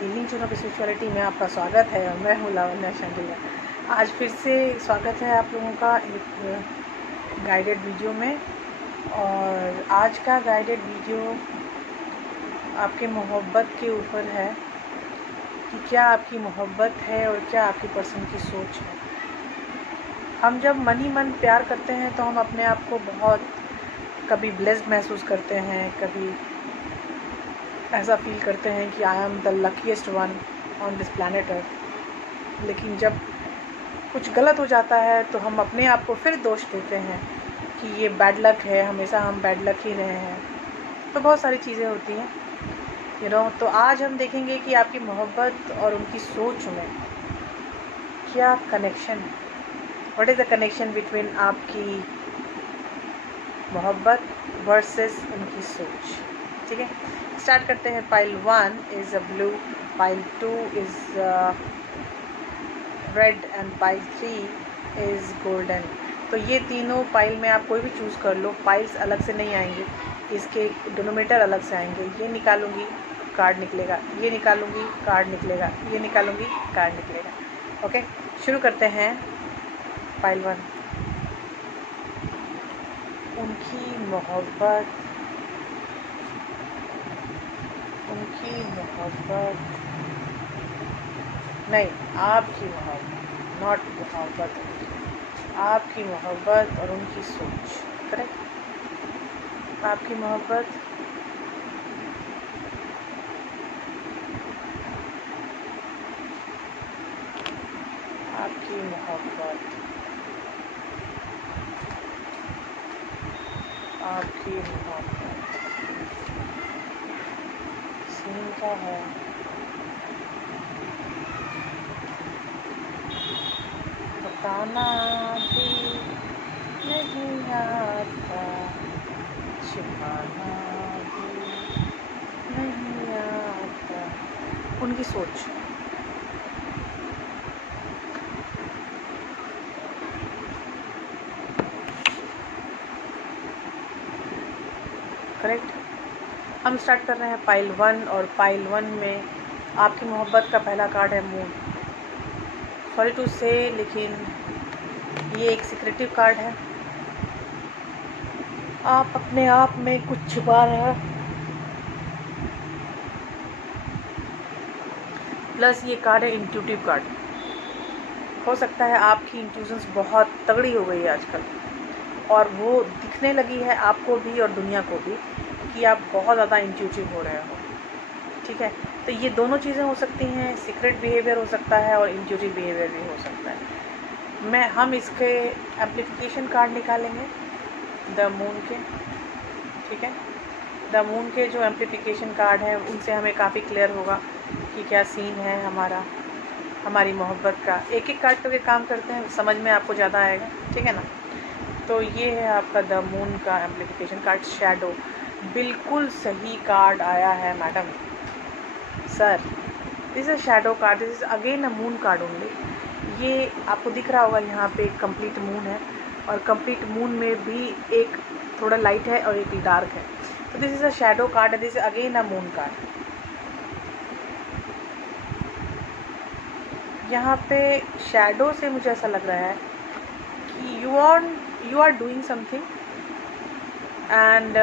Healing चून of spirituality में आपका स्वागत है और मैं हूँ लावण्या शांडिल्य। आज फिर से स्वागत है आप लोगों का एक गाइडेड वीडियो में। और आज का गाइडेड वीडियो आपके मोहब्बत के ऊपर है कि क्या आपकी मोहब्बत है और क्या आपकी पर्सन की सोच है। हम जब मन ही मन प्यार करते हैं तो हम अपने आप को बहुत कभी ब्लेस्ड महसूस करते हैं, कभी ऐसा फील करते हैं कि I am the luckiest one on this planet earth. लेकिन जब कुछ गलत हो जाता है तो हम अपने आप को फिर दोष देते हैं कि ये बैड लक है, हमेशा हम बैड लक ही रहे हैं। तो बहुत सारी चीज़ें होती हैं तो आज हम देखेंगे कि आपकी मोहब्बत और उनकी सोच में क्या कनेक्शन है। What is the connection between आपकी मोहब्बत वर्सेस उनकी सोच। ठीक है, स्टार्ट करते हैं। Pile 1 is a blue, pile 2 is red and pile 3 is golden. तो ये तीनों पाइल में आप कोई भी चूज़ कर लो, पाइल्स अलग से नहीं आएंगे, इसके डिनोमिनेटर अलग से आएंगे। ये निकालूंगी कार्ड निकलेगा, ये निकालूंगी कार्ड निकलेगा, ये निकालूंगी कार्ड निकलेगा। ओके, शुरू करते हैं। पाइल 1, उनकी मोहब्बत, उनकी मोहब्बत नहीं, आपकी मोहब्बत, नॉट मोहब्बत, आपकी मोहब्बत और उनकी सोच। करेक्ट, आपकी मोहब्बत, आपकी मोहब्बत, आपकी मोहब्बत सीन का है। बताना भी नहीं आता, छिपाना भी नहीं आता। उनकी सोच, करेक्ट। हम स्टार्ट कर रहे हैं पाइल 1 और पाइल 1 में आपकी मोहब्बत का पहला कार्ड है मून। सॉरी टू से, लेकिन ये एक सीक्रेटिव कार्ड है। आप अपने आप में कुछ छुपा रहे हैं। प्लस ये कार्ड है इंट्यूटिव कार्ड। हो सकता है आपकी इंट्यूशंस बहुत तगड़ी हो गई है आजकल, और वो दिखने लगी है आपको भी और दुनिया को भी कि आप बहुत ज़्यादा इंट्यूटिव हो रहे हो। ठीक है, तो ये दोनों चीज़ें हो सकती हैं। सीक्रेट बिहेवियर हो सकता है और इंट्यूटिव बिहेवियर भी हो सकता है। हम इसके एम्प्लीफिकेशन कार्ड निकालेंगे द मून के। ठीक है, द मून के जो एम्प्लीफिकेशन कार्ड है उनसे हमें काफ़ी क्लियर होगा कि क्या सीन है हमारी मोहब्बत का। एक एक कार्ड करके काम करते हैं, समझ में आपको ज़्यादा आएगा। ठीक है ना। तो ये है आपका द मून का एम्प्लीफिकेशन कार्ड, शैडो। बिल्कुल सही कार्ड आया है madam sir. This is shadow card, this is again a moon card only. ये आपको दिख रहा होगा, यहाँ पे कंप्लीट मून है और कंप्लीट मून में भी एक थोड़ा लाइट है और एक डार्क है। तो this is a shadow card, this is again a moon card. यहाँ पे शैडो से मुझे ऐसा लग रहा है कि you are doing something and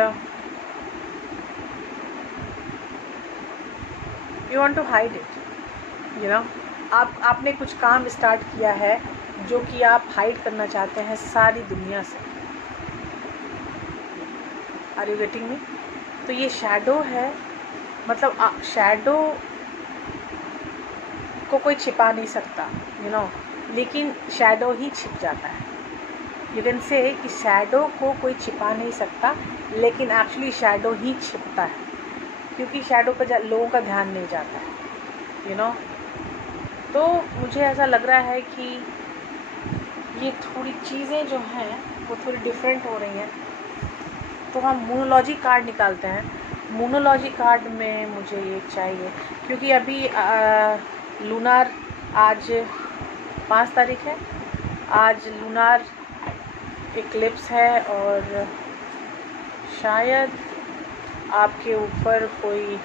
you want to hide it. आपने कुछ काम स्टार्ट किया है जो कि आप हाइड करना चाहते हैं सारी दुनिया से। Are you getting me? तो ये शैडो है, मतलब शैडो को कोई छिपा नहीं सकता, लेकिन शैडो ही छिप जाता है। यू कैन से कि शैडो को कोई छिपा नहीं सकता, लेकिन एक्चुअली शैडो ही छिपता है, क्योंकि शैडो पर लोगों का ध्यान नहीं जाता है। तो मुझे ऐसा लग रहा है कि ये थोड़ी चीज़ें जो हैं वो थोड़ी डिफरेंट हो रही हैं। तो हम मोनोलॉजी कार्ड निकालते हैं। मोनोलॉजी कार्ड में मुझे ये चाहिए, क्योंकि अभी लूनार आज 5 तारीख है, आज लूनार इक्लिप्स है और शायद आपके ऊपर कोई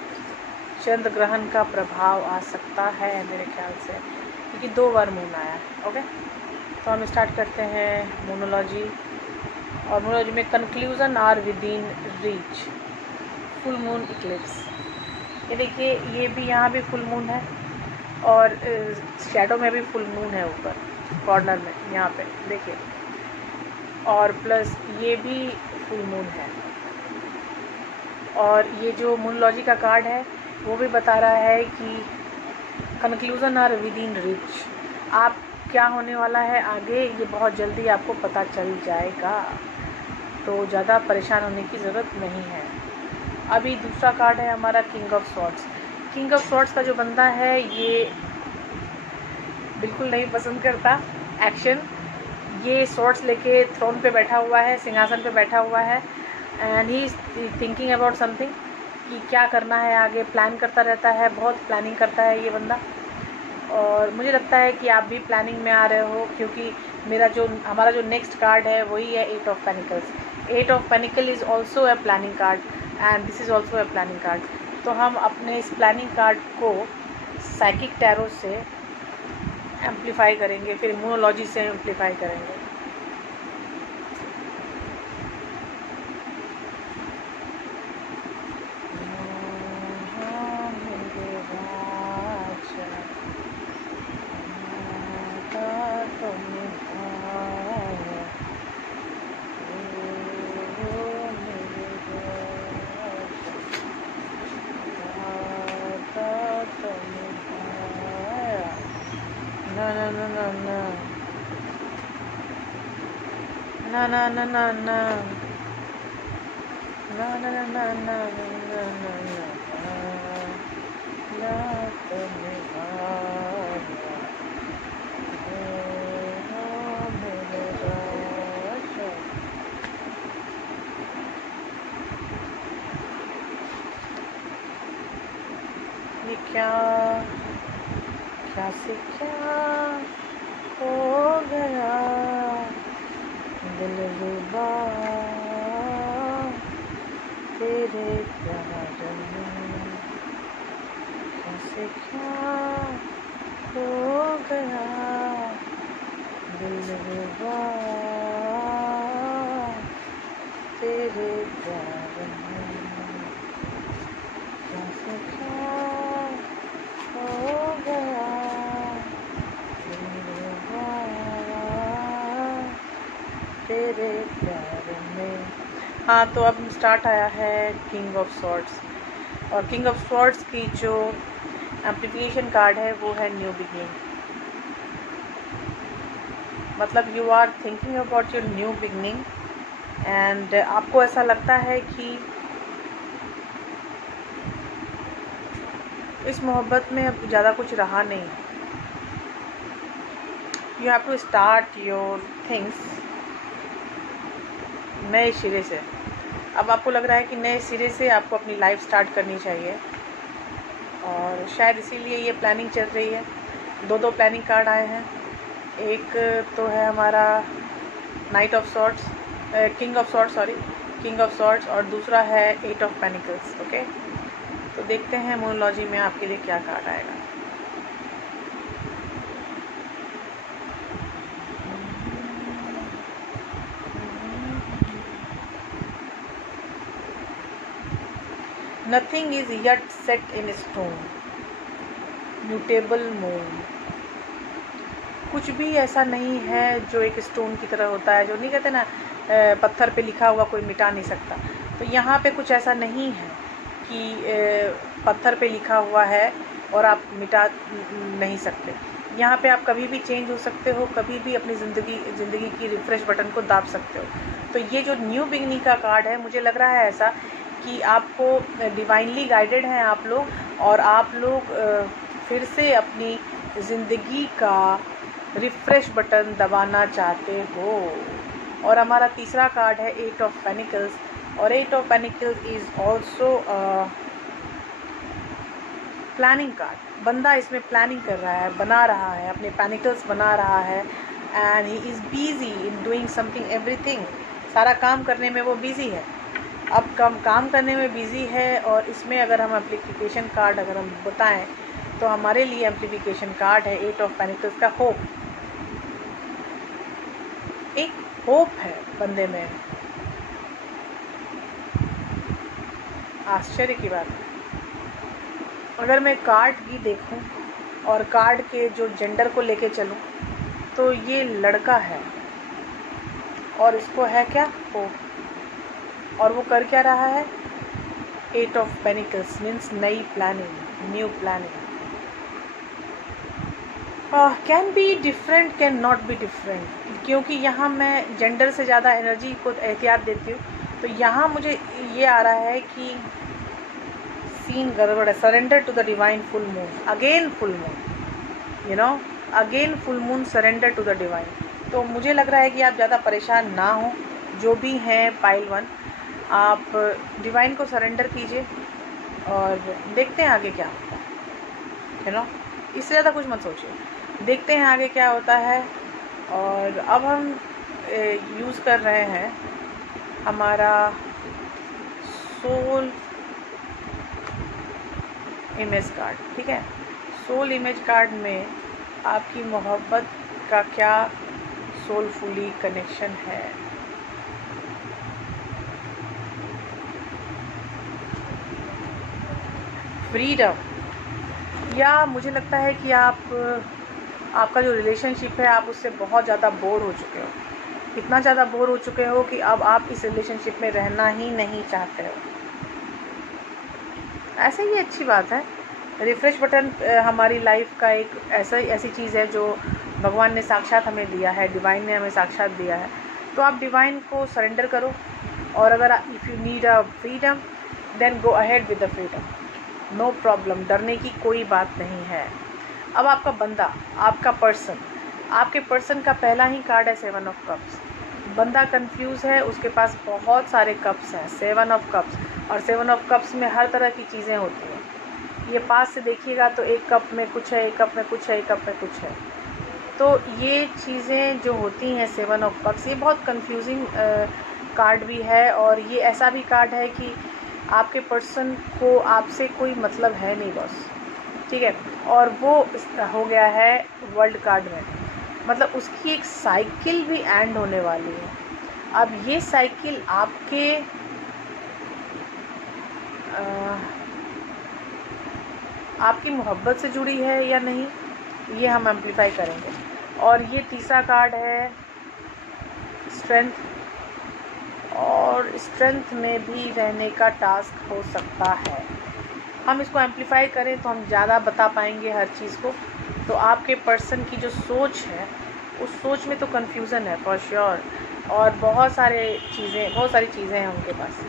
चंद्र ग्रहण का प्रभाव आ सकता है मेरे ख्याल से, क्योंकि 2 बार मून आया है। ओके, तो हम स्टार्ट करते हैं मूनोलॉजी। और मूनोलॉजी में conclusion are within reach, full moon eclipse. ये देखिए, ये भी यहाँ भी फुल मून है और शैडो में भी फुल मून है ऊपर कॉर्नर में, यहाँ पे देखिए, और प्लस ये भी फुल मून है। और ये जो मूनोलॉजी का कार्ड है वो भी बता रहा है कि conclusion are within reach, आप क्या होने वाला है आगे ये बहुत जल्दी आपको पता चल जाएगा, तो ज़्यादा परेशान होने की ज़रूरत नहीं है। अभी दूसरा कार्ड है हमारा king of swords. King of swords का जो बंदा है ये बिल्कुल नहीं पसंद करता एक्शन। ये स्वॉर्ड्स लेके थ्रोन पे बैठा हुआ है, सिंहासन पे बैठा हुआ है, and he is thinking about something कि क्या करना है आगे, प्लान करता रहता है, बहुत प्लानिंग करता है ये बंदा। और मुझे लगता है कि आप भी प्लानिंग में आ रहे हो, क्योंकि हमारा जो नेक्स्ट कार्ड है वही है 8 of pentacles. 8 of panicle is also a planning card and this is also a planning card. तो हम अपने इस प्लानिंग कार्ड को साइकिक टैरो से एम्पलीफाई करेंगे, फिर मूनोलॉजी से एम्पलीफाई करेंगे। ये क्या से क्या हो गया, दिल रुबा तेरे प्यार में, कैसे क्या हो गया, दिल रुबा तेरे प्यार में, कैसे क्या हो गया, दिल रुबा तेरे प्यार में। हाँ, तो अब स्टार्ट आया है किंग ऑफ स्वॉर्ड्स, और किंग ऑफ स्वॉर्ड्स की जो एम्प्लीफिकेशन कार्ड है वो है न्यू बिगिनिंग। मतलब you are thinking about your new beginning and आपको ऐसा लगता है कि इस मोहब्बत में अब ज़्यादा कुछ रहा नहीं। You have to start your things नए सिरे से। अब आपको लग रहा है कि नए सिरे से आपको अपनी लाइफ स्टार्ट करनी चाहिए, और शायद इसीलिए ये प्लानिंग चल रही है। 2 प्लानिंग कार्ड आए हैं, एक तो है हमारा knight of swords, king of swords, और दूसरा है 8 ऑफ पेनिकल्स। ओके, तो देखते हैं मूनोलॉजी में आपके लिए क्या कार्ड आएगा। Nothing is yet set in stone, mutable moon. कुछ भी ऐसा नहीं है जो एक स्टोन की तरह होता है, जो नहीं कहते ना पत्थर पे लिखा हुआ कोई मिटा नहीं सकता। तो यहाँ पे कुछ ऐसा नहीं है कि पत्थर पे लिखा हुआ है और आप मिटा नहीं सकते। यहाँ पे आप कभी भी चेंज हो सकते हो, कभी भी अपनी ज़िंदगी की रिफ़्रेश बटन को दाब सकते हो। तो ये जो न्यू बिगनिंग का कार्ड है, मुझे लग रहा है ऐसा कि आपको डिवाइनली गाइडेड हैं आप लोग, और आप लोग फिर से अपनी ज़िंदगी का रिफ़्रेश बटन दबाना चाहते हो। और हमारा तीसरा कार्ड है 8 ऑफ पेनिकल्स, और 8 of pentacles is also planning card. बंदा इसमें प्लानिंग कर रहा है, बना रहा है, अपने पेनिकल्स बना रहा है, and he is busy in doing something, everything. सारा काम करने में वो बिज़ी है। अब काम करने में बिज़ी है, और इसमें अगर हम एम्प्लीफिकेशन कार्ड अगर हम बताएं तो हमारे लिए एम्प्लीफिकेशन कार्ड है 8 ऑफ पेनिकल्स का होप। एक होप है बंदे में, आश्चर्य की बात है। अगर मैं कार्ड भी देखूं और कार्ड के जो जेंडर को लेके चलूं तो ये लड़का है और इसको है क्या, होप, और वो कर क्या रहा है, 8 ऑफ पेनिकल्स मीन्स नई planning, new planning. Can be different, can not be different, क्योंकि यहाँ मैं जेंडर से ज़्यादा एनर्जी को एहतियात देती हूँ, तो यहाँ मुझे ये आ रहा है कि सीन गड़बड़ है। Surrender to the divine full moon, again full moon, you know, again full moon, surrender to the divine. तो मुझे लग रहा है कि आप ज़्यादा परेशान ना हो, जो भी हैं पाइल 1, आप डिवाइन को सरेंडर कीजिए और देखते हैं आगे क्या होता है, यू नो, इससे ज़्यादा कुछ मत सोचिए, देखते हैं आगे क्या होता है। और अब हम यूज़ कर रहे हैं हमारा सोल इमेज कार्ड, ठीक है। सोल इमेज कार्ड में आपकी मोहब्बत का क्या सोलफुली कनेक्शन है। फ्रीडम, या मुझे लगता है कि आपका जो रिलेशनशिप है आप उससे बहुत ज़्यादा बोर हो चुके हो, इतना ज़्यादा बोर हो चुके हो कि अब आप इस रिलेशनशिप में रहना ही नहीं चाहते हो। ऐसे ही अच्छी बात है। रिफ़्रेश बटन हमारी लाइफ का एक ऐसी चीज़ है जो भगवान ने साक्षात हमें दिया है, डिवाइन ने हमें साक्षात दिया है। तो आप डिवाइन को सरेंडर करो, और अगर if you need a freedom then go ahead with the freedom, no problem, डरने की कोई बात नहीं है। अब आपका बंदा, आपका पर्सन, आपके पर्सन का पहला ही कार्ड है 7 ऑफ कप्स। बंदा कंफ्यूज है, उसके पास बहुत सारे कप्स हैं, 7 ऑफ कप्स, और 7 ऑफ कप्स में हर तरह की चीज़ें होती हैं। ये पास से देखिएगा तो एक कप में कुछ है, एक कप में कुछ है, एक कप में कुछ है। तो ये चीज़ें जो होती हैं 7 ऑफ कप्स, ये बहुत कंफ्यूजिंग कार्ड भी है, और ये ऐसा भी कार्ड है कि आपके पर्सन को आपसे कोई मतलब है नहीं बॉस, ठीक है। और वो हो गया है वर्ल्ड कार्ड में, मतलब उसकी एक साइकिल भी एंड होने वाली है। अब ये साइकिल आपकी मोहब्बत से जुड़ी है या नहीं, ये हम एम्प्लीफाई करेंगे। और ये तीसरा कार्ड है स्ट्रेंथ, और स्ट्रेंथ में भी रहने का टास्क हो सकता है। हम इसको एम्प्लीफाई करें तो हम ज़्यादा बता पाएंगे हर चीज़ को। तो आपके पर्सन की जो सोच है, उस सोच में तो कन्फ्यूज़न है फॉर श्योर, और बहुत सारी चीज़ें हैं उनके पास।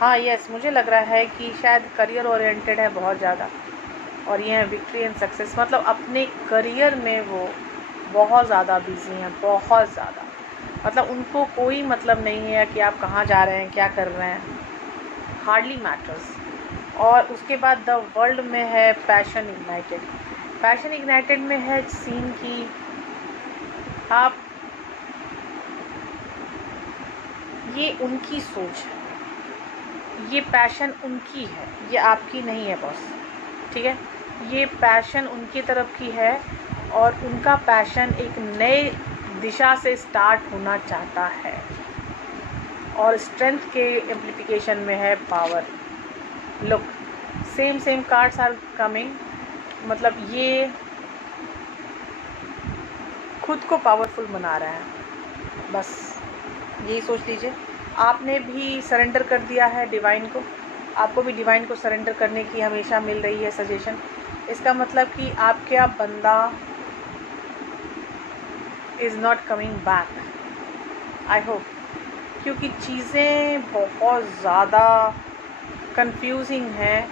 हाँ यस, मुझे लग रहा है कि शायद करियर ओरिएंटेड है बहुत ज़्यादा, और ये है विक्ट्री एंड सक्सेस, मतलब अपने करियर में वो बहुत ज़्यादा बिजी हैं, बहुत ज़्यादा, मतलब उनको कोई मतलब नहीं है कि आप कहाँ जा रहे हैं, क्या कर रहे हैं, हार्डली मैटर्स। और उसके बाद द वर्ल्ड में है पैशन इग्नाइटेड। पैशन इग्नाइटेड में है सीन की आप, ये उनकी सोच है, ये पैशन उनकी है, ये आपकी नहीं है बॉस, ठीक है। ये पैशन उनकी तरफ की है, और उनका पैशन एक नए दिशा से स्टार्ट होना चाहता है। और स्ट्रेंथ के एम्प्लीफिकेशन में है power. Look, same cards are coming, मतलब ये खुद को पावरफुल बना रहा है, बस यही सोच लीजिए। आपने भी सरेंडर कर दिया है डिवाइन को, आपको भी डिवाइन को सरेंडर करने की हमेशा मिल रही है सजेशन। इसका मतलब कि आपका बंदा is not coming back, I hope, क्योंकि चीज़ें बहुत ज़्यादा कंफ्यूजिंग हैं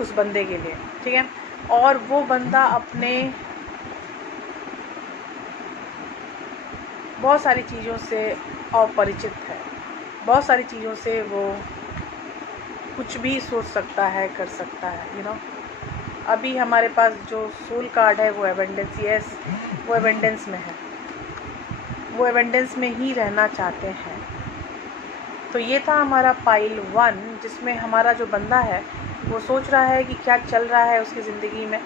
उस बंदे के लिए, ठीक है। और वो बंदा अपने बहुत सारी चीज़ों से अपरिचित है, बहुत सारी चीज़ों से वो कुछ भी सोच सकता है, कर सकता है, यू नो। अभी हमारे पास जो सोल कार्ड है वो एबंडेंस, यस, वो एबंडेंस में है, वो एबंडेंस में ही रहना चाहते हैं। तो ये था हमारा पाइल 1, जिसमें हमारा जो बंदा है वो सोच रहा है कि क्या चल रहा है उसकी ज़िंदगी में।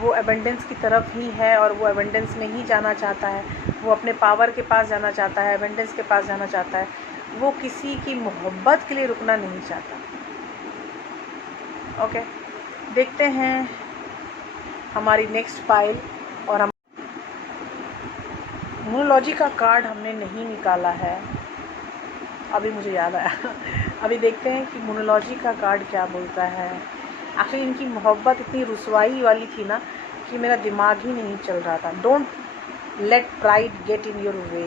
वो एबंडेंस की तरफ ही है और वो एबंडेंस में ही जाना चाहता है। वो अपने पावर के पास जाना चाहता है, एबंडेंस के पास जाना चाहता है। वो किसी की मोहब्बत के लिए रुकना नहीं चाहता। ओके, देखते हैं हमारी नेक्स्ट पाइल। और हम न्यूमरोलॉजी का कार्ड हमने नहीं निकाला है, अभी मुझे याद आया। अभी देखते हैं कि न्यूमरोलॉजी का कार्ड क्या बोलता है। एक्चुअली इनकी मोहब्बत इतनी रुसवाई वाली थी ना कि मेरा दिमाग ही नहीं चल रहा था। Don't let pride get in your way.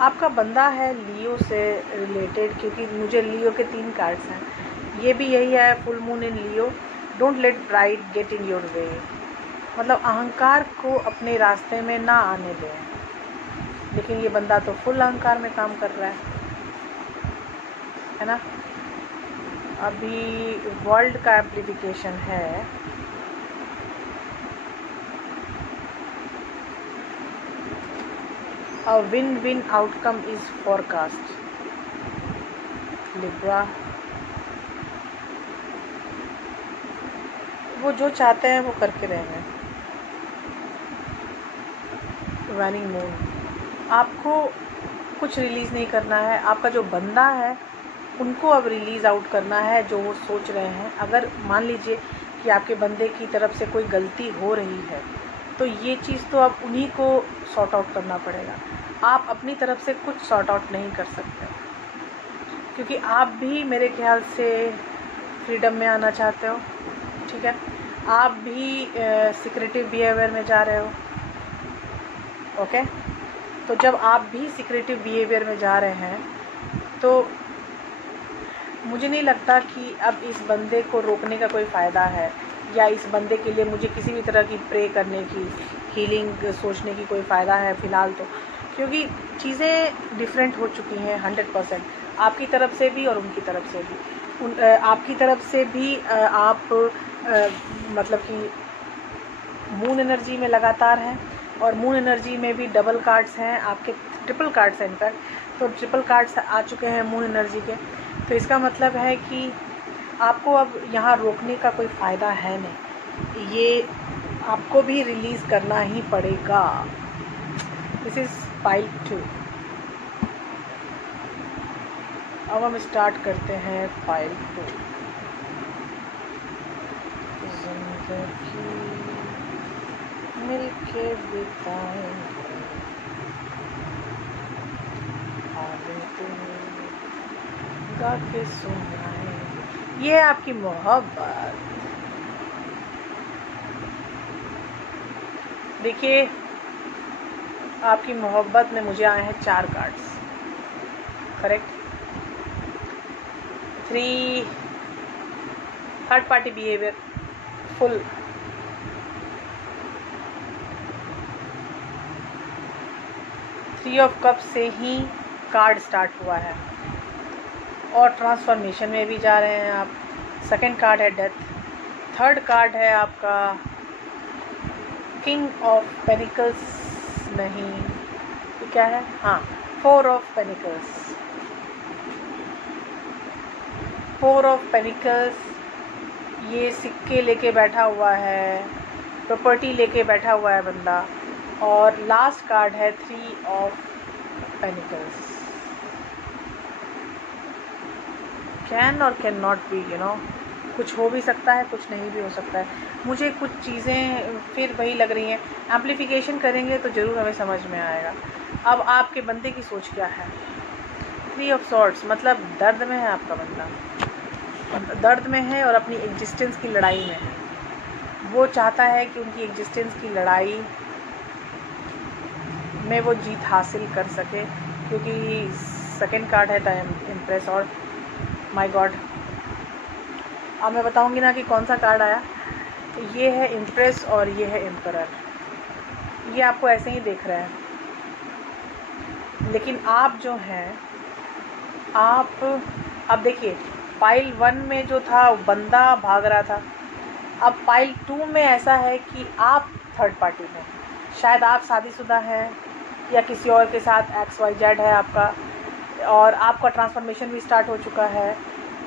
आपका बंदा है लियो से रिलेटेड, क्योंकि मुझे लियो के 3 कार्ड्स हैं। ये भी यही है, full moon in Leo. Don't let pride get in your way, मतलब अहंकार को अपने रास्ते में ना आने दें। लेकिन ये बंदा तो फुल अहंकार में काम कर रहा है ना। अभी वर्ल्ड का एम्प्लीफिकेशन है। A win-win outcome is forecast. Libra, वो जो चाहते हैं वो करके रहेंगे। रनिंग मून, आपको कुछ रिलीज़ नहीं करना है। आपका जो बंदा है उनको अब रिलीज़ आउट करना है जो वो सोच रहे हैं। अगर मान लीजिए कि आपके बंदे की तरफ से कोई गलती हो रही है तो ये चीज़ तो अब उन्हीं को सॉर्ट आउट करना पड़ेगा। आप अपनी तरफ से कुछ सॉर्ट आउट नहीं कर सकते, क्योंकि आप भी मेरे ख्याल से फ्रीडम में आना चाहते हो। ठीक है, आप भी सिक्रेटिव बिहेवियर में जा रहे हो। ओके, तो जब आप भी सिक्रेटिव बिहेवियर में जा रहे हैं तो मुझे नहीं लगता कि अब इस बंदे को रोकने का कोई फ़ायदा है, या इस बंदे के लिए मुझे किसी भी तरह की प्रे करने की, हीलिंग सोचने की कोई फ़ायदा है फ़िलहाल तो, क्योंकि चीज़ें डिफरेंट हो चुकी हैं 100%, आपकी तरफ से भी और उनकी तरफ से भी। आपकी तरफ से भी आप मतलब कि मून एनर्जी में लगातार हैं, और मून एनर्जी में भी डबल कार्ड्स हैं आपके, ट्रिपल कार्ड्स हैं इनफैक्ट। तो ट्रिपल कार्ड्स आ चुके हैं मून एनर्जी के, तो इसका मतलब है कि आपको अब यहाँ रोकने का कोई फ़ायदा है नहीं। ये आपको भी रिलीज़ करना ही पड़ेगा। This is pile 2। अब हम स्टार्ट करते हैं पाइल 2। ज़िंदगी मिलके बिताएंगे, गा के सुनाएंगे। ये है आपकी मोहब्बत। देखिए, आपकी मोहब्बत में मुझे आए हैं 4 cards, correct. 3 third party behaviour, full. 3 of cup से ही कार्ड स्टार्ट हुआ है, और ट्रांसफॉर्मेशन में भी जा रहे हैं आप। सेकंड कार्ड है डेथ। थर्ड कार्ड है आपका किंग ऑफ पेनिकल्स, नहीं ये क्या है, हाँ 4 ऑफ पेनिकल्स। 4 ऑफ पेनिकल्स, ये सिक्के लेके बैठा हुआ है, प्रॉपर्टी लेके बैठा हुआ है बंदा। और लास्ट कार्ड है 3 ऑफ पेनिकल्स। कैन और कैन नॉट बी, कुछ हो भी सकता है, कुछ नहीं भी हो सकता है। मुझे कुछ चीज़ें फिर वही लग रही हैं। एम्प्लीफिकेशन करेंगे तो ज़रूर हमें समझ में आएगा। अब आपके बंदे की सोच क्या है। 3 ऑफ सॉर्ड्स, मतलब दर्द में है आपका बंदा, दर्द में है और अपनी एग्जिस्टेंस की लड़ाई में है। वो चाहता है कि उनकी एग्जिस्टेंस की लड़ाई में वो जीत हासिल कर सके, क्योंकि सेकंड कार्ड है द एम्प्रेस। और माय गॉड, अब मैं बताऊंगी ना कि कौन सा कार्ड आया। तो ये है एम्प्रेस और ये है एम्परर। ये आपको ऐसे ही देख रहे हैं, लेकिन आप जो हैं, आप अब देखिए, पाइल 1 में जो था बंदा भाग रहा था, अब पाइल 2 में ऐसा है कि आप थर्ड पार्टी में, शायद आप शादीशुदा हैं, या किसी और के साथ XYZ है आपका, और आपका ट्रांसफॉर्मेशन भी स्टार्ट हो चुका है,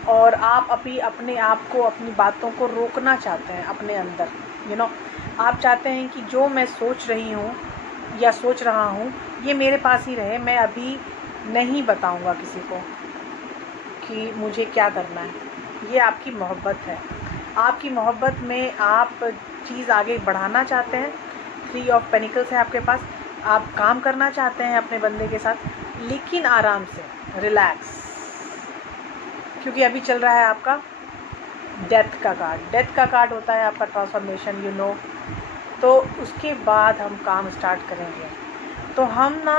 और आप अभी अपने आप को, अपनी बातों को रोकना चाहते हैं अपने अंदर। आप चाहते हैं कि जो मैं सोच रही हूँ या सोच रहा हूँ ये मेरे पास ही रहे, मैं अभी नहीं बताऊँगा किसी को कि मुझे क्या करना है। ये आपकी मोहब्बत है। आपकी मोहब्बत में आप चीज़ आगे बढ़ाना चाहते हैं। 3 ऑफ पेनिकल्स है आपके पास। आप काम करना चाहते हैं अपने बंदे के साथ, लेकिन आराम से, रिलैक्स, क्योंकि अभी चल रहा है आपका डेथ का कार्ड। डेथ का कार्ड होता है आपका ट्रांसफॉर्मेशन, तो उसके बाद हम काम स्टार्ट करेंगे। तो हम ना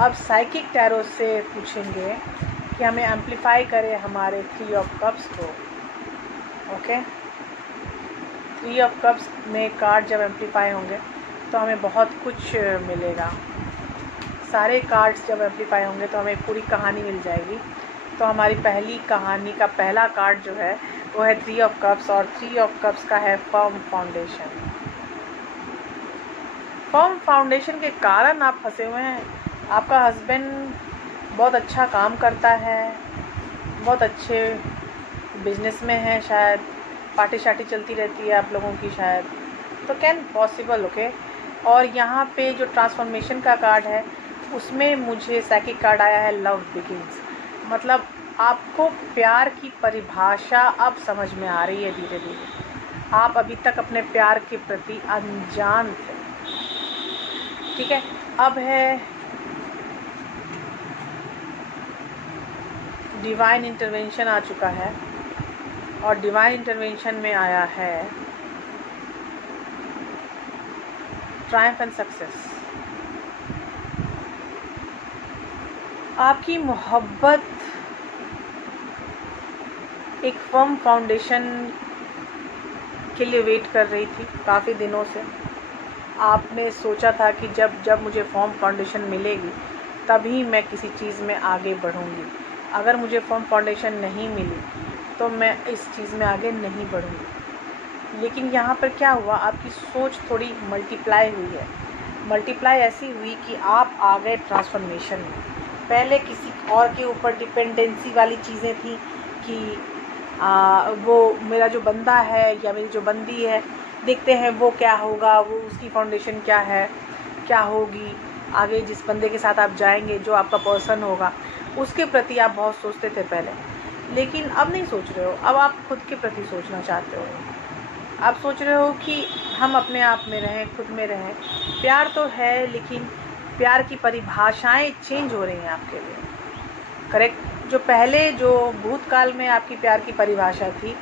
अब साइकिक टैरो से पूछेंगे कि हमें एम्प्लीफाई करे हमारे 3 ऑफ कप्स को। ओके, 3 ऑफ कप्स में कार्ड जब एम्प्लीफाई होंगे तो हमें बहुत कुछ मिलेगा। सारे कार्ड्स जब एम्प्लीफाई होंगे तो हमें पूरी कहानी मिल जाएगी। तो हमारी पहली कहानी का पहला कार्ड जो है वो है 3 ऑफ कप्स, और 3 ऑफ कप्स का है फर्म फाउंडेशन। फर्म फाउंडेशन के कारण आप फंसे हुए हैं। आपका हस्बैंड बहुत अच्छा काम करता है, बहुत अच्छे बिजनेस में है, शायद पार्टी शार्टी चलती रहती है आप लोगों की शायद, तो कैन पॉसिबल। ओके, और यहाँ पे जो ट्रांसफॉर्मेशन का कार्ड है उसमें मुझे साइकिक कार्ड आया है लव बिगिंस। मतलब आपको प्यार की परिभाषा अब समझ में आ रही है धीरे धीरे। आप अभी तक अपने प्यार के प्रति अनजान थे, ठीक है। अब है डिवाइन इंटरवेंशन आ चुका है, और डिवाइन इंटरवेंशन में आया है ट्रायम्फ एंड सक्सेस। आपकी मोहब्बत एक फर्म फाउंडेशन के लिए वेट कर रही थी काफ़ी दिनों से। आपने सोचा था कि जब मुझे फर्म फाउंडेशन मिलेगी तभी मैं किसी चीज़ में आगे बढ़ूंगी। अगर मुझे फर्म फाउंडेशन नहीं मिली तो मैं इस चीज़ में आगे नहीं बढ़ूंगी। लेकिन यहाँ पर क्या हुआ, आपकी सोच थोड़ी मल्टीप्लाई हुई है। मल्टीप्लाई ऐसी हुई कि आप आ गए ट्रांसफॉर्मेशन में। पहले किसी और के ऊपर डिपेंडेंसी वाली चीज़ें थी कि वो मेरा जो बंदा है या मेरी जो बंदी है, देखते हैं वो क्या होगा, वो उसकी फाउंडेशन क्या है, क्या होगी आगे, जिस बंदे के साथ आप जाएंगे, जो आपका पर्सन होगा, उसके प्रति आप बहुत सोचते थे पहले। लेकिन अब नहीं सोच रहे हो। अब आप खुद के प्रति सोचना चाहते हो। आप सोच रहे हो कि हम अपने आप में रहें, खुद में रहें। प्यार तो है, लेकिन प्यार की परिभाषाएं चेंज हो रही हैं आपके लिए, करेक्ट। जो पहले, जो भूतकाल में आपकी प्यार की परिभाषा थी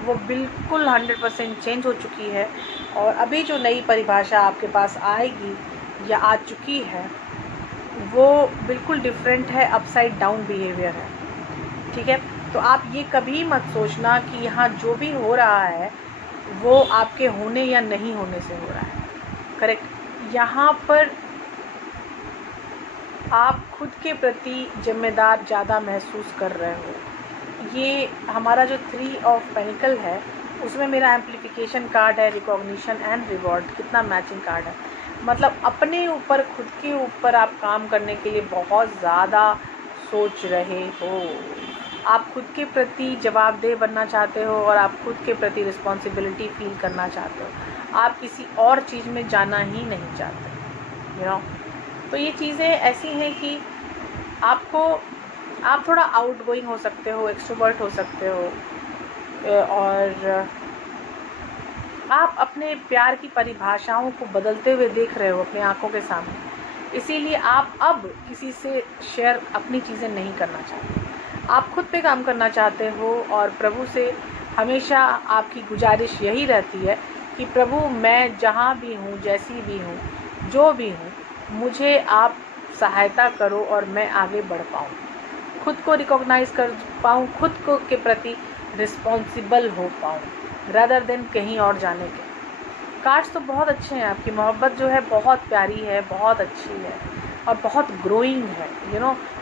वो बिल्कुल 100% चेंज हो चुकी है, और अभी जो नई परिभाषा आपके पास आएगी या आ चुकी है वो बिल्कुल डिफरेंट है, अपसाइड डाउन बिहेवियर है, ठीक है। तो आप ये कभी मत सोचना कि यहाँ जो भी हो रहा है वो आपके होने या नहीं होने से हो रहा है, करेक्ट। यहाँ पर आप खुद के प्रति जिम्मेदार ज़्यादा महसूस कर रहे हो। ये हमारा जो 3 ऑफ पेनिकल है उसमें मेरा एम्प्लीफिकेशन कार्ड है रिकॉग्निशन एंड रिवॉर्ड। कितना मैचिंग कार्ड है। मतलब अपने ऊपर, खुद के ऊपर आप काम करने के लिए बहुत ज़्यादा सोच रहे हो। आप खुद के प्रति जवाबदेह बनना चाहते हो, और आप खुद के प्रति रिस्पॉन्सिबिलिटी फील करना चाहते हो। आप किसी और चीज़ में जाना ही नहीं चाहते, तो ये चीज़ें ऐसी हैं कि आप थोड़ा आउटगोइंग हो सकते हो, एक्सट्रोवर्ट हो सकते हो, और आप अपने प्यार की परिभाषाओं को बदलते हुए देख रहे हो अपनी आंखों के सामने। इसीलिए आप अब किसी से शेयर अपनी चीज़ें नहीं करना चाहते। आप खुद पे काम करना चाहते हो, और प्रभु से हमेशा आपकी गुजारिश यही रहती है कि प्रभु, मैं जहाँ भी हूँ, जैसी भी हूँ, जो भी हूँ, मुझे आप सहायता करो और मैं आगे बढ़ पाऊँ, खुद को रिकॉग्नाइज़ कर पाऊँ, खुद को के प्रति रिस्पॉन्सिबल हो पाऊँ, रादर देन कहीं और जाने के। कार्ड्स तो बहुत अच्छे हैं। आपकी मोहब्बत जो है बहुत प्यारी है, बहुत अच्छी है, और बहुत ग्रोइंग है।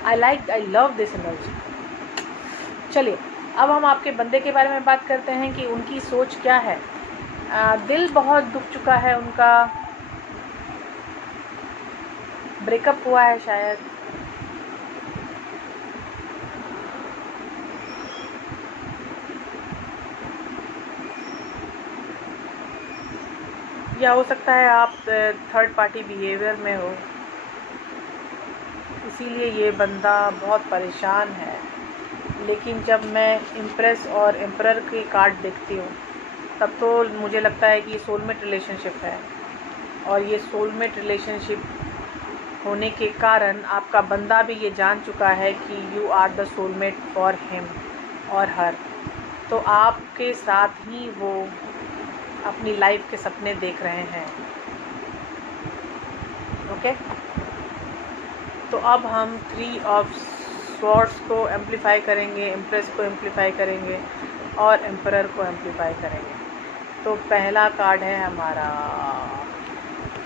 I love this energy. चलिए, अब हम आपके बंदे के बारे में बात करते हैं कि उनकी सोच क्या है। दिल बहुत दुख चुका है उनका, ब्रेकअप हुआ है शायद, या हो सकता है आप थर्ड पार्टी बिहेवियर में हो, इसीलिए ये बंदा बहुत परेशान है। लेकिन जब मैं इम्प्रेस और एम्परर के कार्ड देखती हूँ तब तो मुझे लगता है कि ये सोलमेट रिलेशनशिप है, और ये सोलमेट रिलेशनशिप होने के कारण आपका बंदा भी ये जान चुका है कि you are the soulmate for him और हर। तो आपके साथ ही वो अपनी लाइफ के सपने देख रहे हैं। ओके, तो अब हम 3 ऑफ स्वॉर्ड्स को एम्पलीफाई करेंगे, इम्प्रेस को एम्पलीफाई करेंगे और एम्परर को एम्पलीफाई करेंगे। तो पहला कार्ड है हमारा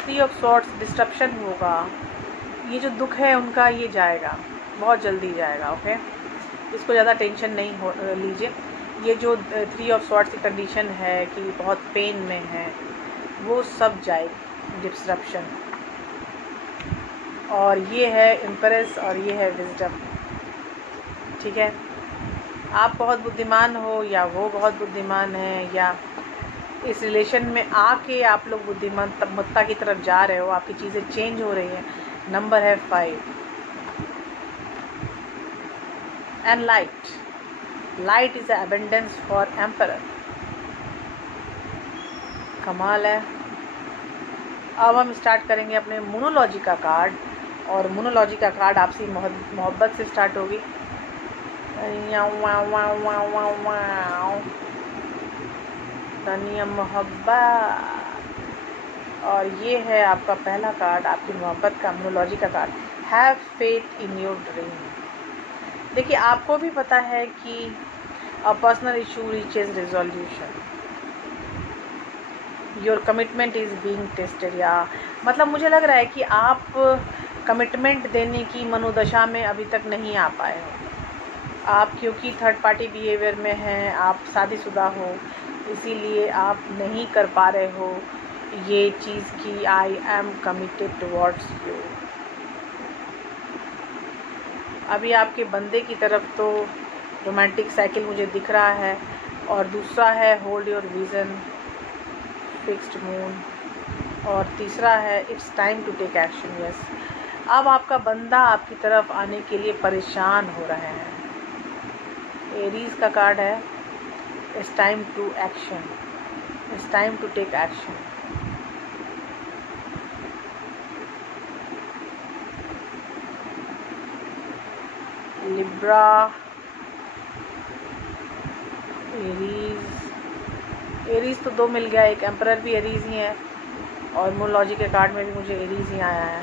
3 ऑफ स्वॉर्ड्स। डिस्ट्रप्शन होगा, ये जो दुख है उनका ये जाएगा, बहुत जल्दी जाएगा। ओके, इसको ज़्यादा टेंशन नहीं हो लीजिए। ये जो 3 ऑफ स्वॉर्ड्स की कंडीशन है कि बहुत पेन में है, वो सब जाएगी, डिस्ट्रप्शन। और ये है इम्प्रेस और ये है विजडम। ठीक है, आप बहुत बुद्धिमान हो या वो बहुत बुद्धिमान है, या इस रिलेशन में आके आप लोग बुद्धिमत्ता की तरफ जा रहे हो, आपकी चीज़ें चेंज हो रही हैं। नंबर है 5 and light. Light is abundance for emperor. कमाल है। अब हम स्टार्ट करेंगे अपने मोनोलॉजी का कार्ड, और मोनोलॉजी का कार्ड आपसी मोहब्बत से स्टार्ट होगी। दुनिया मोहब्बत, और ये है आपका पहला कार्ड, आपकी मोहब्बत का मोनोलॉजी का card. Have faith in your dream. देखिए, आपको भी पता है कि a personal issue reaches resolution, your commitment is being tested. या मतलब मुझे लग रहा है कि आप कमिटमेंट देने की मनोदशा में अभी तक नहीं आ पाए हो। आप क्योंकि थर्ड पार्टी बिहेवियर में हैं, आप शादीशुदा हो, इसीलिए आप नहीं कर पा रहे हो ये चीज़ कि I am committed towards you. अभी आपके बंदे की तरफ तो रोमांटिक साइकिल मुझे दिख रहा है, और दूसरा है hold your vision, fixed moon, और तीसरा है it's time to take action. Yes, अब आपका बंदा आपकी तरफ आने के लिए परेशान हो रहे हैं। एरीज का कार्ड है, it's time to action, it's time to take action. Libra, Aries तो 2 मिल गया, एक एम्परर भी एरीज ही है, और मोनोलॉजी के कार्ड में भी मुझे एरीज ही आया है।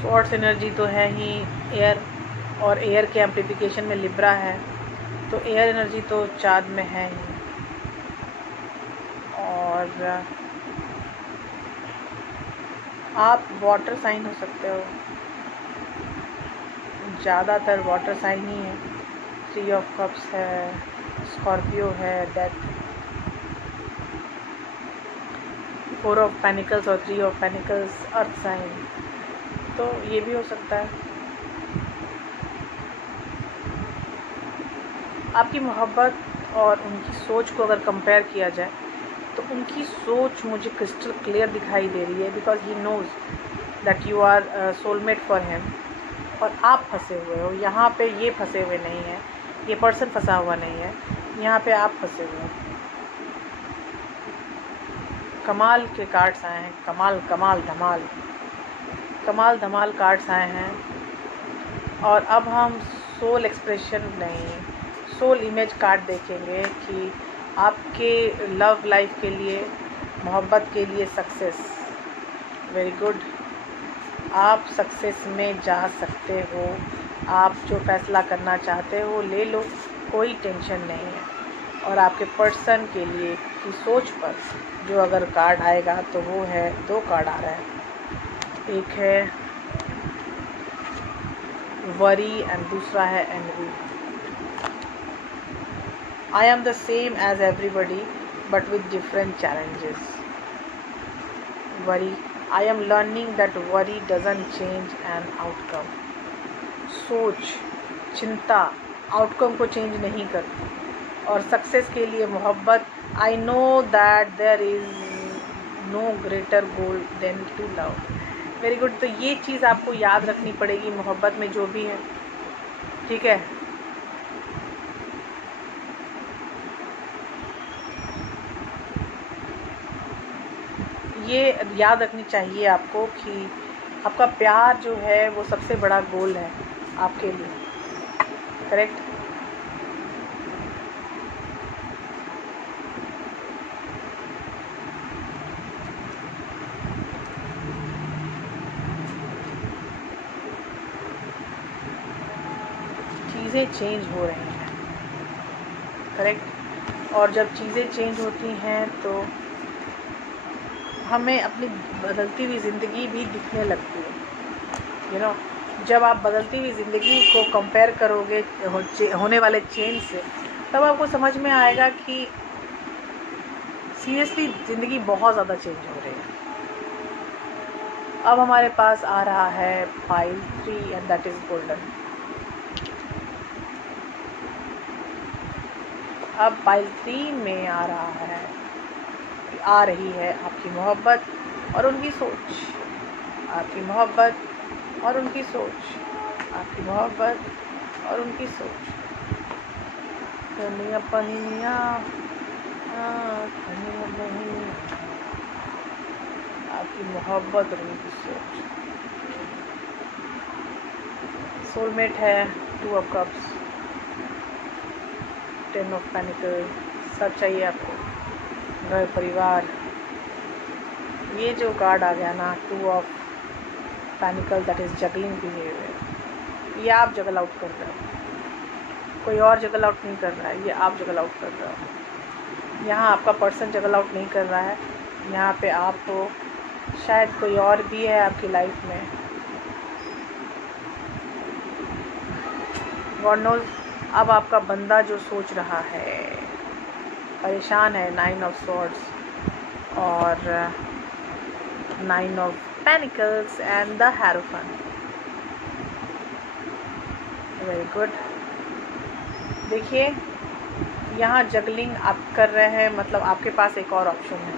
स्वॉर्ड्स एनर्जी तो है ही एयर, और एयर के एम्प्लीफिकेशन में लिब्रा है, तो एयर एनर्जी तो चाँद में है ही। और आप वाटर साइन हो सकते हो, ज़्यादातर वाटर साइन ही है। 3 ऑफ कप्स है, स्कॉर्पियो है, डेथ, 4 ऑफ पेनिकल्स और 3 ऑफ पेनिकल्स अर्थ साइन, तो ये भी हो सकता है। आपकी मोहब्बत और उनकी सोच को अगर कंपेयर किया जाए तो उनकी सोच मुझे क्रिस्टल क्लियर दिखाई दे रही है, because he knows that you are soulmate for him, और आप फंसे हुए हो यहाँ पे। ये फंसे हुए नहीं है, ये पर्सन फंसा हुआ नहीं है, यहाँ पे आप फंसे हुए हो। कमाल के कार्ड्स आए हैं, कमाल कमाल धमाल, कमाल धमाल कार्ड्स आए हैं। और अब हम सोल एक्सप्रेशन नहीं, सोल इमेज कार्ड देखेंगे कि आपके लव लाइफ के लिए, मोहब्बत के लिए सक्सेस। वेरी गुड, आप सक्सेस में जा सकते हो। आप जो फैसला करना चाहते हो ले लो, कोई टेंशन नहीं है। और आपके पर्सन के लिए की सोच पर जो अगर कार्ड आएगा तो वो है, 2 कार्ड आ रहा है, एक है वरी एंड दूसरा है N V. I am the same as everybody, but with different challenges. Worry. I am learning that worry doesn't change an outcome. सोच, चिंता आउटकम को चेंज नहीं करती. और सक्सेस के लिए मोहब्बत. I know that there is no greater goal than to love. Very good. तो ये चीज़ आपको याद रखनी पड़ेगी मोहब्बत में जो भी है, ठीक है. ये याद रखनी चाहिए आपको कि आपका प्यार जो है वो सबसे बड़ा गोल है आपके लिए. करेक्ट. चीज़ें चेंज हो रही हैं. करेक्ट. और जब चीज़ें चेंज होती हैं तो हमें अपनी बदलती हुई ज़िंदगी भी दिखने लगती है. यू नो, जब आप बदलती हुई ज़िंदगी को कंपेयर करोगे होने वाले चेंज से, तब आपको समझ में आएगा कि सीरियसली ज़िंदगी बहुत ज़्यादा चेंज हो रही है. अब हमारे पास आ रहा है pile 3 and that is golden. अब पाइल 3 में आ रही है आपकी मोहब्बत और उनकी सोच. आपकी मोहब्बत और उनकी सोच. आपकी मोहब्बत और उनकी सोच. कनिया पनिया कनिया बनिया. आपकी मोहब्बत और उनकी सोच. सोलमेट है 2 ऑफ कप्स, 10 ऑफ पेनिकल. सब चाहिए आपको. घर परिवार. ये जो कार्ड आ गया ना 2 of panicle, that is juggling behaviour. ये आप जगल आउट कर रहे हो, कोई और जगल आउट नहीं कर रहा है. ये आप जगल आउट कर रहे हो. यहाँ आपका पर्सन जगल आउट नहीं कर रहा है. यहाँ पे आप हो, शायद कोई और भी है आपकी लाइफ में. God knows. अब आपका बंदा जो सोच रहा है, परेशान है. 9 ऑफ सॉर्ड्स और 9 of pentacles and the hierophant. Very good. देखिए, यहाँ जगलिंग आप कर रहे हैं, मतलब आपके पास एक और ऑप्शन है.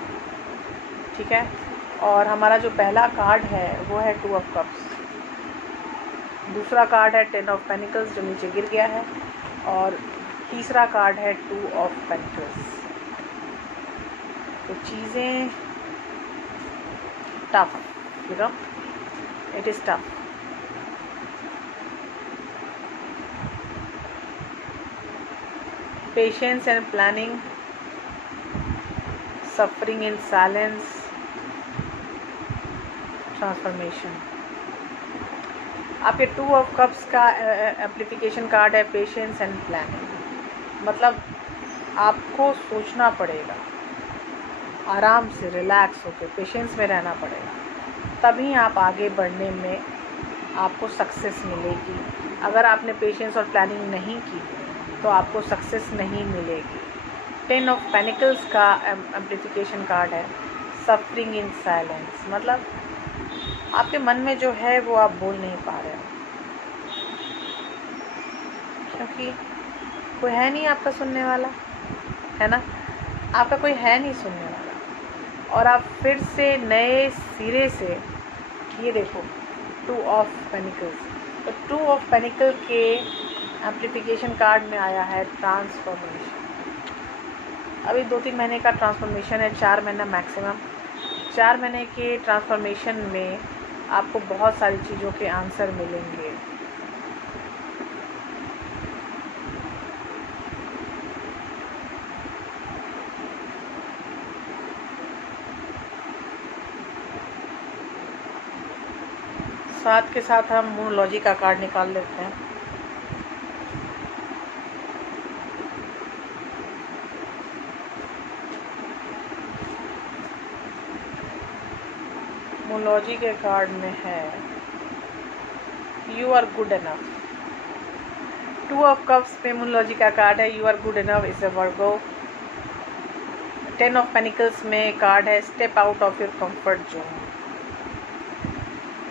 ठीक है. और हमारा जो पहला कार्ड है वो है 2 ऑफ कप्स. दूसरा कार्ड है 10 ऑफ पेनिकल्स जो नीचे गिर गया है. और तीसरा कार्ड है 2 ऑफ पेंटल्स. तो चीज़ें tough, you know, it is tough. Patience and planning, suffering in silence, transformation. आपके 2 ऑफ कप्स का एम्प्लीफिकेशन कार्ड है पेशेंस एंड प्लानिंग. मतलब आपको सोचना पड़ेगा, आराम से रिलैक्स होकर पेशेंस में रहना पड़ेगा, तभी आप आगे बढ़ने में आपको सक्सेस मिलेगी. अगर आपने पेशेंस और प्लानिंग नहीं की तो आपको सक्सेस नहीं मिलेगी. 10 ऑफ पेनिकल्स का एम्प्लीफिकेशन कार्ड है सफरिंग इन साइलेंस. मतलब आपके मन में जो है वो आप बोल नहीं पा रहे हो, क्योंकि कोई है नहीं आपका सुनने वाला, है ना. आपका कोई है नहीं सुनने वाला. और आप फिर से नए सिरे से, ये देखो 2 ऑफ पेनिकल्स. तो 2 ऑफ पेनिकल के एम्प्लीफिकेशन कार्ड में आया है ट्रांसफॉर्मेशन. अभी 2-3 महीने का ट्रांसफॉर्मेशन है, 4 महीना मैक्सिमम. 4 महीने के ट्रांसफॉर्मेशन में आपको बहुत सारी चीज़ों के आंसर मिलेंगे. साथ के साथ हम मोनोलॉजी का कार्ड निकाल लेते हैं. मोनोलॉजी के कार्ड में है you are good enough. 2 of cups पे मूनलॉजी का कार्ड है, you are good enough is a Virgo. 10 of pentacles में कार्ड है, step out of your comfort zone.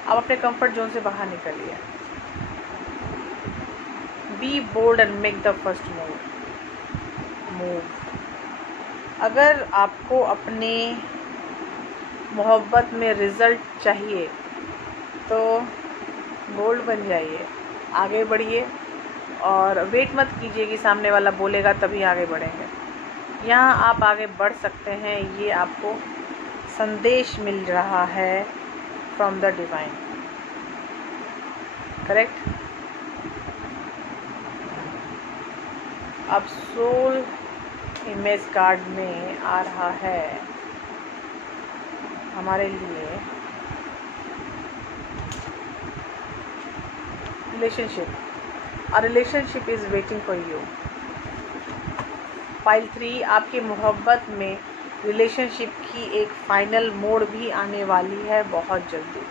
आप अपने कंफर्ट जोन से बाहर निकलिए। Be bold and make the first move. अगर आपको अपने मोहब्बत में रिज़ल्ट चाहिए तो बोल्ड बन जाइए, आगे बढ़िए और वेट मत कीजिए कि सामने वाला बोलेगा तभी आगे बढ़ेंगे। यहाँ आप आगे बढ़ सकते हैं, ये आपको संदेश मिल रहा है फ्रॉम द डिवाइन। करेक्ट। अब सोल इमेज कार्ड में आ रहा है हमारे लिए relationship. A relationship is waiting for you. Pile 3, आपकी मोहब्बत में रिलेशनशिप की एक फाइनल मोड़ भी आने वाली है बहुत जल्दी।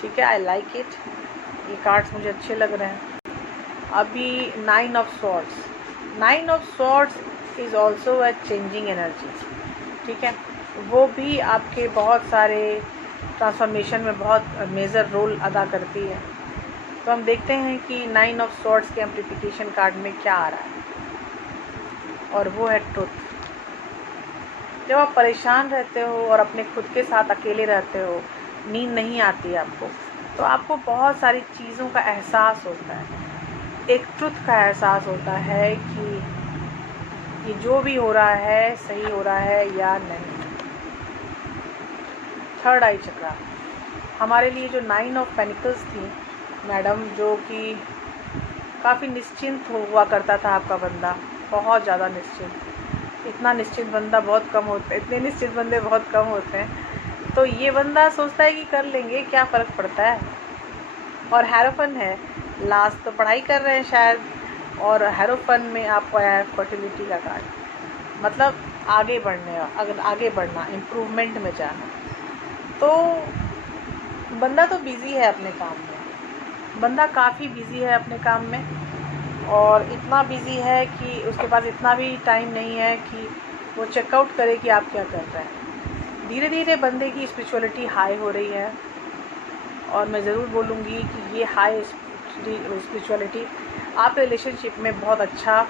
ठीक है, आई लाइक इट। ये कार्ड्स मुझे अच्छे लग रहे हैं। अभी 9 of swords. 9 of swords is also a changing energy. ठीक है, वो भी आपके बहुत सारे ट्रांसफॉर्मेशन में बहुत मेजर रोल अदा करती है। तो हम देखते हैं कि 9 ऑफ सॉर्ड्स के एम्प्लीफिकेशन कार्ड में क्या आ रहा है, और वो है ट्रुथ। जब आप परेशान रहते हो और अपने खुद के साथ अकेले रहते हो, नींद नहीं आती आपको, तो आपको बहुत सारी चीज़ों का एहसास होता है। एक ट्रुथ का एहसास होता है कि ये जो भी हो रहा है सही हो रहा है या नहीं। थर्ड आई चक्रा हमारे लिए जो 9 ऑफ पेनिकल्स थी मैडम, जो कि काफ़ी निश्चिंत हुआ करता था आपका बंदा, बहुत ज़्यादा निश्चिंत। इतना निश्चित बंदा बहुत कम होता है, इतने निश्चित बंदे बहुत कम होते हैं। तो ये बंदा सोचता है कि कर लेंगे, क्या फ़र्क पड़ता है। और हैरोफन है, लास्ट तो पढ़ाई कर रहे हैं शायद, और हैरोफन में आपको आया है फर्टिलिटी का कार्ड। मतलब आगे बढ़ने, अगर आगे बढ़ना, इम्प्रूवमेंट में जाना। तो बंदा तो बिज़ी है अपने काम में, बंदा काफ़ी बिज़ी है अपने काम में, और इतना बिज़ी है कि उसके पास इतना भी टाइम नहीं है कि वो चेकआउट करे कि आप क्या कर रहे हैं। धीरे धीरे बंदे की स्पिरिचुअलिटी हाई हो रही है, और मैं ज़रूर बोलूँगी कि ये हाई स्पिरिचुअलिटी आप रिलेशनशिप में बहुत अच्छा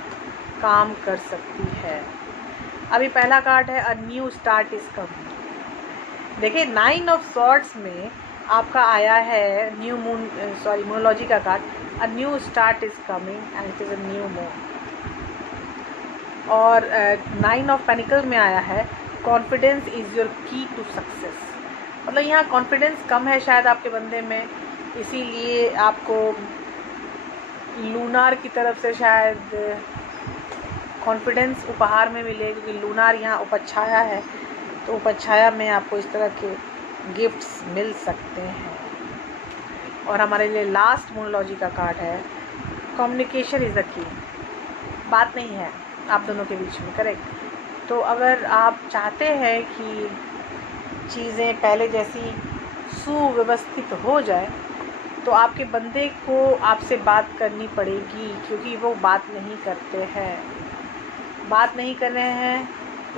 काम कर सकती है। अभी पहला कार्ड है a new start is coming. देखिए 9 ऑफ सॉर्ड्स में आपका आया है न्यू मून, मूनलॉजी का card, a new start is coming and it is a new moon. और 9 ऑफ पेनिकल में आया है कॉन्फिडेंस इज़ योर की टू सक्सेस। मतलब यहाँ कॉन्फिडेंस कम है शायद आपके बंदे में, इसीलिए आपको लूनार की तरफ से शायद कॉन्फिडेंस उपहार में मिले, क्योंकि लूनार यहाँ उपच्छाया है, तो उपच्छाया में आपको इस तरह के गिफ्ट्स मिल सकते हैं। और हमारे लिए लास्ट मोनोलॉजी का कार्ड है कम्युनिकेशन इज़ द की। बात नहीं है आप दोनों के बीच में, करेक्ट। तो अगर आप चाहते हैं कि चीज़ें पहले जैसी सुव्यवस्थित हो जाए, तो आपके बंदे को आपसे बात करनी पड़ेगी, क्योंकि वो बात नहीं करते हैं, बात नहीं कर रहे हैं,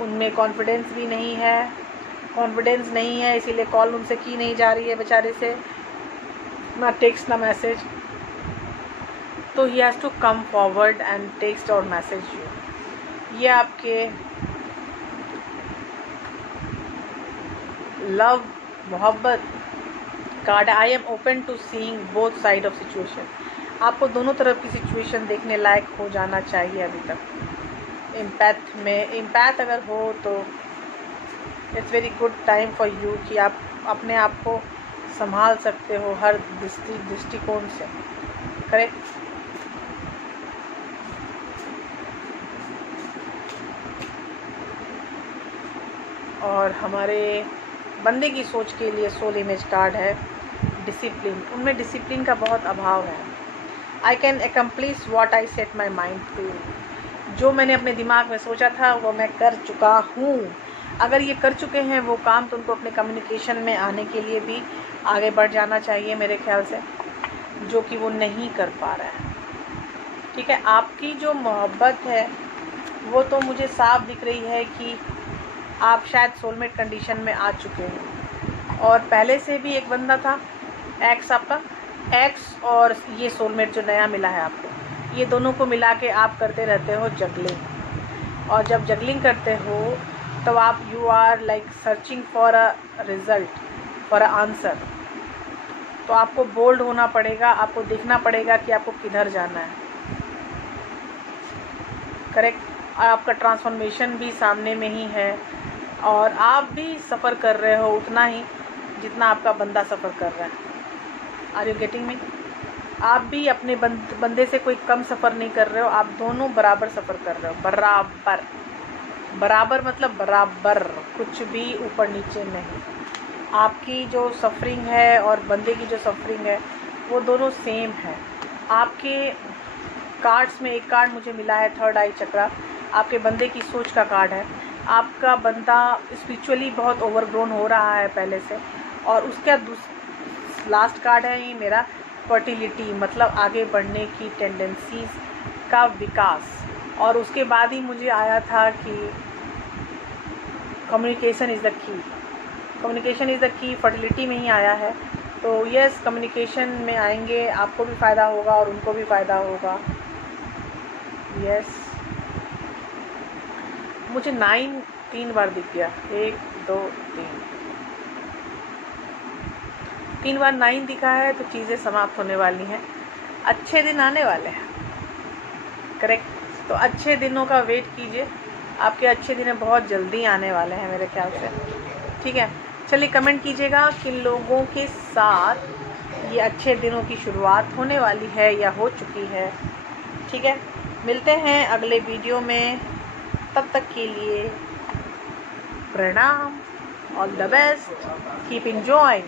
उनमें कॉन्फिडेंस भी नहीं है। कॉन्फिडेंस नहीं है इसीलिए कॉल उनसे की नहीं जा रही है बेचारे से, ना टेक्स्ट ना मैसेज। तो he has to come forward and text और मैसेज यू। ये आपके लव, मोहब्बत card. I am open to seeing both side of situation. आपको दोनों तरफ की सिचुएशन देखने लायक हो जाना चाहिए अभी तक। इम्पैथ में, इम्पैथ अगर हो तो it's very good time for you कि आप अपने आप को संभाल सकते हो हर दृष्टिकोण से, करेक्ट। और हमारे बंदे की सोच के लिए सोल इमेज कार्ड है डिसिप्लिन। उनमें डिसिप्लिन का बहुत अभाव है। I can accomplish what I set my mind to. जो मैंने अपने दिमाग में सोचा था वो मैं कर चुका हूँ। अगर ये कर चुके हैं वो काम, तो उनको अपने कम्युनिकेशन में आने के लिए भी आगे बढ़ जाना चाहिए मेरे ख्याल से, जो कि वो नहीं कर पा रहे हैं। ठीक है, आपकी जो मोहब्बत है वो तो मुझे साफ दिख रही है कि आप शायद सोलमेट कंडीशन में आ चुके हैं। और पहले से भी एक बंदा था, एक्स आपका, एक्स और ये सोलमेट जो नया मिला है आपको, ये दोनों को मिला के आप करते रहते हो जगलिंग। और जब जगलिंग करते हो तो आप you are like searching for a result, for a answer. तो आपको बोल्ड होना पड़ेगा, आपको देखना पड़ेगा कि आपको किधर जाना है। करेक्ट। आपका ट्रांसफॉर्मेशन भी सामने में ही है और आप भी सफ़र कर रहे हो उतना ही जितना आपका बंदा सफ़र कर रहा है। Are you getting me? आप भी अपने बंदे से कोई कम सफ़र नहीं कर रहे हो, आप दोनों बराबर सफ़र कर रहे हो। बराबर, बराबर मतलब बराबर, कुछ भी ऊपर नीचे नहीं। आपकी जो सफरिंग है और बंदे की जो सफरिंग है वो दोनों सेम है। आपके कार्ड्स में एक कार्ड मुझे मिला है थर्ड आई चक्रा, आपके बंदे की सोच का कार्ड है। आपका बंदा स्पिरिचुअली बहुत ओवरग्रोन हो रहा है पहले से। और उसका लास्ट कार्ड है ये मेरा, फर्टिलिटी, मतलब आगे बढ़ने की टेंडेंसीज का विकास। और उसके बाद ही मुझे आया था कि communication is the key, communication is the key, fertility में ही आया है। तो यस, कम्युनिकेशन में आएंगे, आपको भी फ़ायदा होगा और उनको भी फ़ायदा होगा। यस, मुझे 9 3 बार दिख गया, 1 2 3 बार 9 दिखा है, तो चीज़ें समाप्त होने वाली हैं, अच्छे दिन आने वाले हैं। करेक्ट। तो अच्छे दिनों का वेट कीजिए, आपके अच्छे दिन बहुत जल्दी आने वाले हैं मेरे ख्याल से। ठीक है, चलिए कमेंट कीजिएगा किन लोगों के साथ ये अच्छे दिनों की शुरुआत होने वाली है या हो चुकी है। ठीक है, मिलते हैं अगले वीडियो में, तब तक के लिए प्रणाम, all the best, keep enjoying.